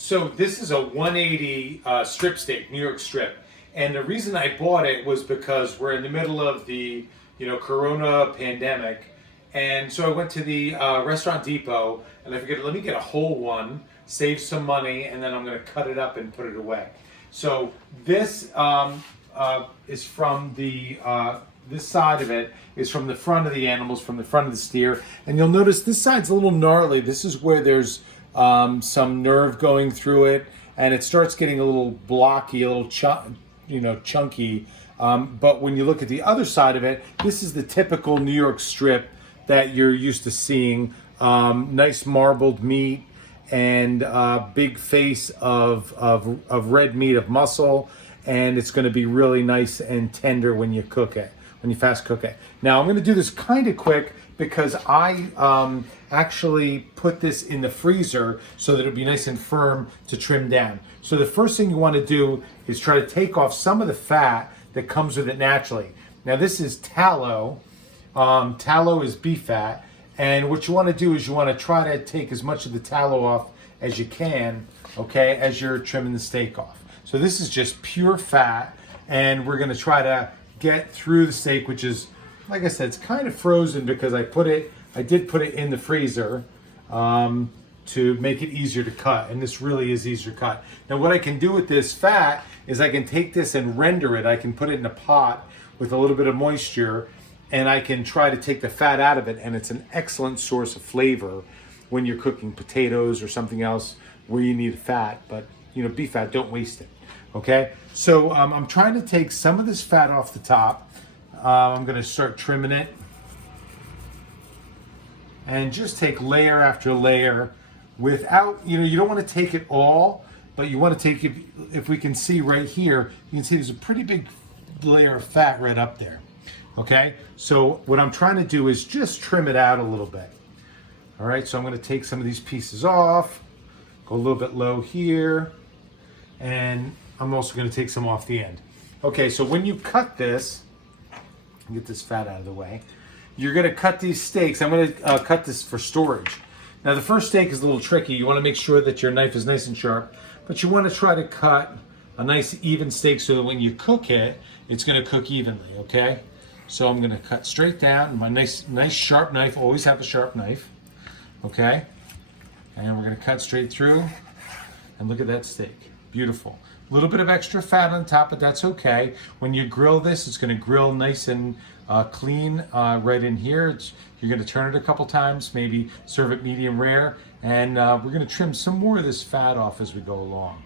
So this is a 180 strip steak, New York strip. And the reason I bought it was because we're in the middle of the, Corona pandemic. And so I went to the Restaurant Depot and I figured, let me get a whole one, save some money, and then I'm going to cut it up and put it away. So this is from the, this side of it is from the front of the animals, from the front of the steer. And you'll notice this side's a little gnarly. This is where there's some nerve going through it, and it starts getting a little blocky, a little chunky. But when you look at the other side of it, this is the typical New York strip that you're used to seeing. Nice marbled meat and big face of red meat, of muscle, and it's going to be really nice and tender when you cook it, when you fast cook it. Now I'm going to do this kind of quick because I actually put this in the freezer so that it'll be nice and firm to trim down. So the first thing you want to do is try to take off some of the fat that comes with it naturally. Now this is tallow. Tallow is beef fat, and what you want to do is you want to try to take as much of the tallow off as you can, okay, as you're trimming the steak off. So this is just pure fat, and we're going to try to get through the steak, which is, like I said, it's kind of frozen because I did put it in the freezer to make it easier to cut, and this really is easier to cut. Now what I can do with this fat is I can take this and render it. I can put it in a pot with a little bit of moisture, and I can try to take the fat out of it, and it's an excellent source of flavor when you're cooking potatoes or something else where you need fat. But beef fat, don't waste it. Okay, so I'm trying to take some of this fat off the top. I'm going to start trimming it, and just take layer after layer without, you don't want to take it all, but you want to take it. If we can see right here, you can see there's a pretty big layer of fat right up there. Okay, so what I'm trying to do is just trim it out a little bit. All right, so I'm going to take some of these pieces off, go a little bit low here, and I'm also going to take some off the end. Okay, so when you cut this, get this fat out of the way, you're going to cut these steaks. I'm going to cut this for storage. Now the first steak is a little tricky. You want to make sure that your knife is nice and sharp, but you want to try to cut a nice even steak so that when you cook it, it's going to cook evenly, okay? So I'm going to cut straight down. My nice sharp knife, always have a sharp knife, okay? And we're going to cut straight through, and look at that steak. Beautiful. A little bit of extra fat on top, but that's okay. When you grill this, it's going to grill nice and clean right in here. You're going to turn it a couple times, maybe serve it medium rare, and we're going to trim some more of this fat off as we go along.